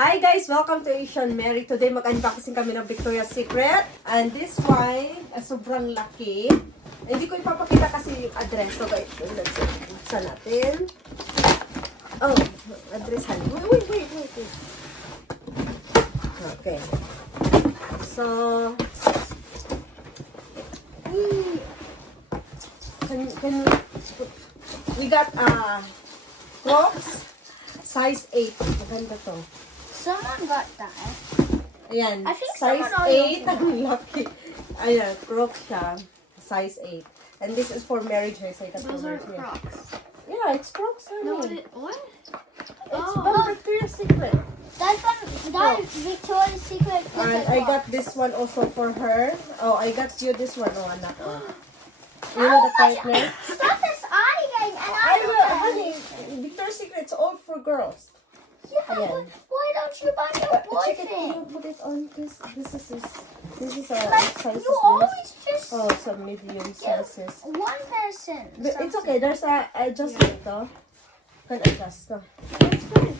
Hi guys! Welcome to Asian Mary. Today mag-unboxing kami ng Victoria's Secret. And this one, sobrang laki. Hindi ko ipapakita kasi yung address. So guys, let's buksan natin. Oh, address honey. Wait. Okay. So, we got Crocs size 8. Maganda to. Someone got that. Ayan, I think size someone already 8. Ang laki. Ayan, Crocs siya. Size 8. And this is for marriage hair. So Those are Crocs. Yeah, it's Crocs. No, Honey. what? It's Oh. from Victoria's Secret. That's from that Victoria's Secret. And I got this one also for her. Oh, I got you this one. Oh, anak. Oh. You know the partner? Stuff is eyeing, and I I will, honey. Victoria's Secret, it's all for girls. Yeah, Ayan. but why don't you buy your Check it. Can you boyfriend? put it on this? This is a Like size. you always just Oh, some medium give sizes. one person. But it's something. okay. There's a adjustment, though. Can adjust, though. It's fine.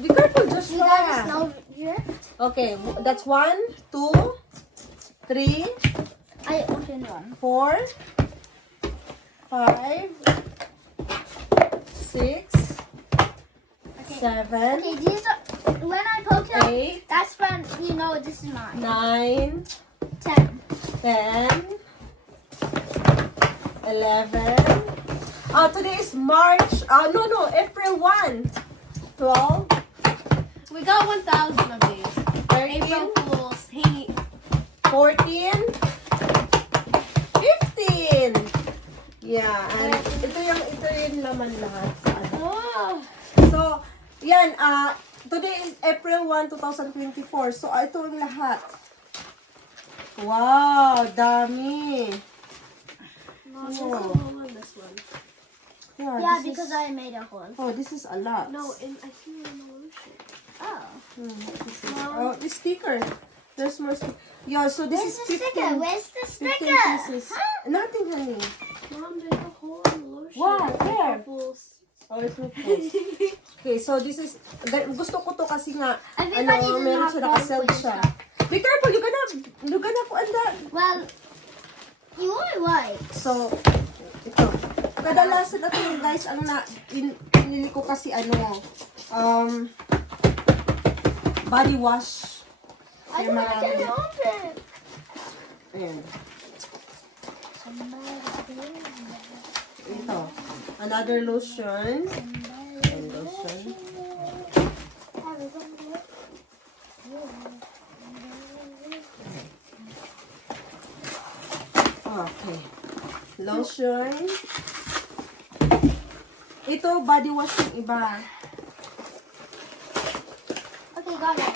Be careful, You Joshua. guys know here. Okay, that's 1, 2, 3, I opened one. 4, 5, 6, Okay. 7, Okay, these are when I poke it. 8, That's when you know this is mine. 9, 10. 10, 11. Oh, today is March. No, April 1. 12, We got 1,000 of these. 13, April Fools. Hey, 14, 15. Yeah, and ito yung laman lahat sa ano. oh, So, yan, today is April 1, 2024. So, ito yung lahat. Wow, dami. no, there's a Whoa. hole in this one. Yeah, this because is, I made a hole. Oh, this is a lot. No, I see it in the lotion. Oh. This is, oh, the sticker. There's more sticker. Yeah, so this Where's is the sticker? 15, Where's the 15 sticker? pieces. Huh? Nothing, honey. Mom, there's a hole in the lotion. What? Where? April Fools. Oh, it's not full. Okay, so this is, gusto ko to kasi nga, Everybody does meron not siya, fall nakasealed for siya. yourself. Be careful, you're gonna puanda. Well, you are right. So, ito. Kadalasan na yung guys, ang pinili ko kasi body wash. I Yung don't want marami. to open. Ayan. Ito. Another lotion. And lotion. Okay. Lotion. Ito, body wash yung iba. Okay, got it.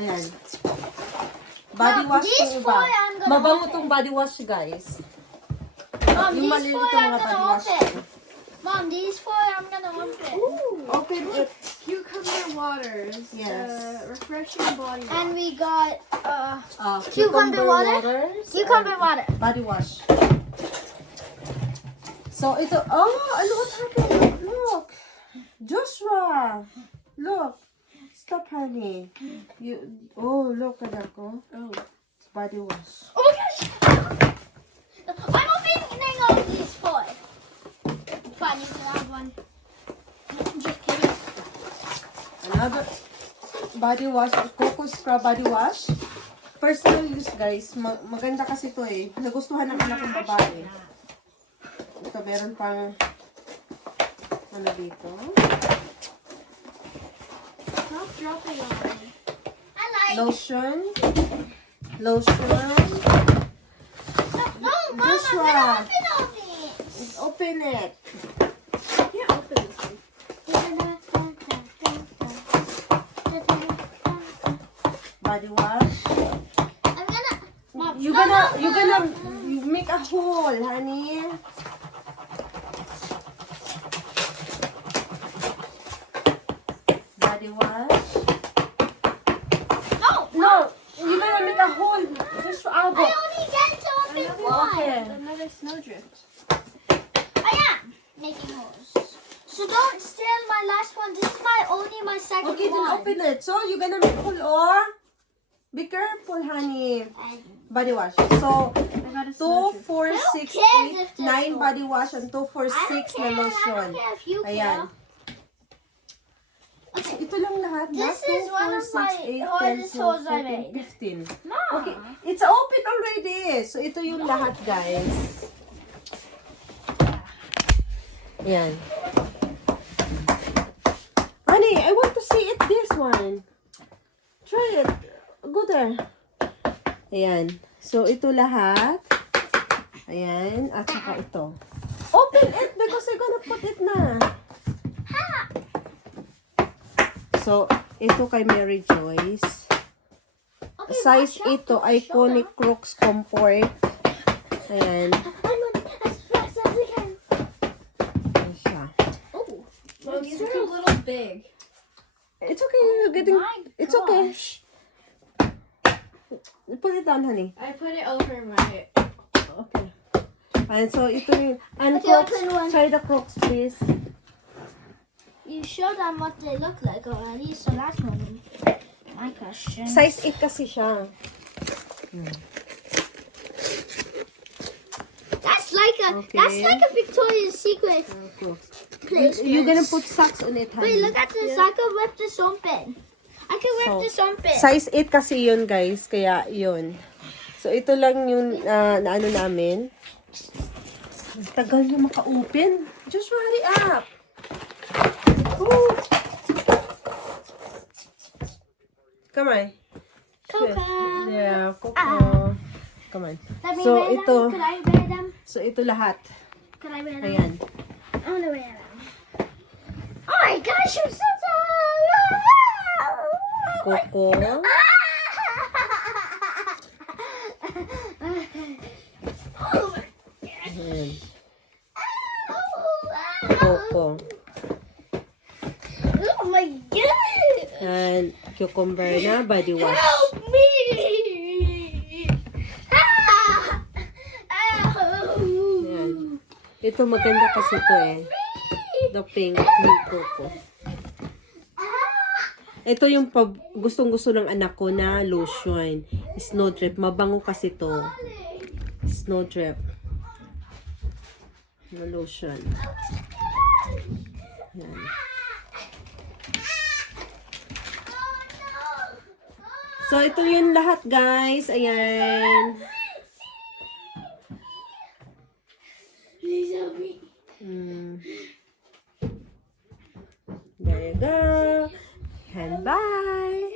Ayan. Body Now, wash these yung four iba. I'm gonna Mabango open. tong body wash, guys. Mom, Yung these maliliit four yung I'm mga gonna body wash. open. Mom, these four I'm gonna open. Open it. Cucumber waters. Yes. Refreshing body wash. And we got Cucumber water? waters cucumber and water. body wash. So, ito. Oh, what happened? Look. Joshua. Look. Stop, honey. Look at that. Oh. Oh. It's body wash. Oh my gosh! I'm opening all these four. Fine, you can have one. Just kidding. Another body wash. Coco scrub body wash. Personal use, guys. Maganda kasi ito eh. Nagustuhan ng anak ng babae. Ito, meron pang dito. Stop dropping on me. I like. Lotion. No, Mom, I'm Joshua. gonna open all these. Open it. I can't open this thing. Body wash. I'm gonna. Mom, You make a hole, honey. Body wash. No, you're gonna make a hole. Just I go. only get to open one. Okay. Another snowdrift. I am making holes. So don't steal my last one. This is my second Okay, then one. open it. So, you're gonna make full or? Be careful, honey. And Body wash. So, I got a 2, smudge. 4, Who 6, cares 8, if there's 9 no- body wash and 2, 4, I don't 6 na care. I lotion. don't care if you Ayan. care. Okay. Ito lang lahat. This na? 2, is one 4, of 6, my 8, 10, hardest 12, holes I 13, made. 15. Ma. Okay, it's open already. So, ito yung lahat, guys. Ayan. Honey, I want to see it, this one. Try it. Go there. Ayan. So, ito lahat. Ayan. At saka ito. Open it because you're gonna put it na. So, ito kay Mary Joyce. Okay, Size watch out, ito, don't show Iconic them. Crooks Comfort. Ayan. I'm on as fast as I can. Ayan siya. Oh, Well, these are a little big. It's okay. You're getting... my It's okay. gosh. Put it down, honey. I put it over my. Okay. And so, ito yung... And Okay, Crocs. open one. Try the Crocs, please. You showed them what they look like already, so that's one of my questions. Size 8 kasi siya. That's Okay. like a Victoria's Secret Crocs. placement. You're gonna put socks on it, honey. Wait, look at this. I can rip this open. I can rip So, this open. Size 8 kasi yun, guys. Kaya, yun. So, ito lang yung na ano namin. Tagal niya maka-open. Just hurry up. Ooh. Come on. Coca. Yeah, Coco. Come on. Let me So, wear ito. them. Could I wear them? So, ito lahat. Could I wear them? Ayan. I want to wear them. Oh my gosh, I'm so tired. Coco. Ayan. Coco. Oh my god! And cucumber na body wash. Help me! Ah! Ayan. Ito maganda kasi ito eh. The pink ng Coco. Ito yung gustong-gusto ng anak ko na lotion. Snowdrip. Mabango kasi to. Snowdrip. Na lotion. Ayan. So, ito yung lahat, guys. Ayan. Please help me. There you go. And bye.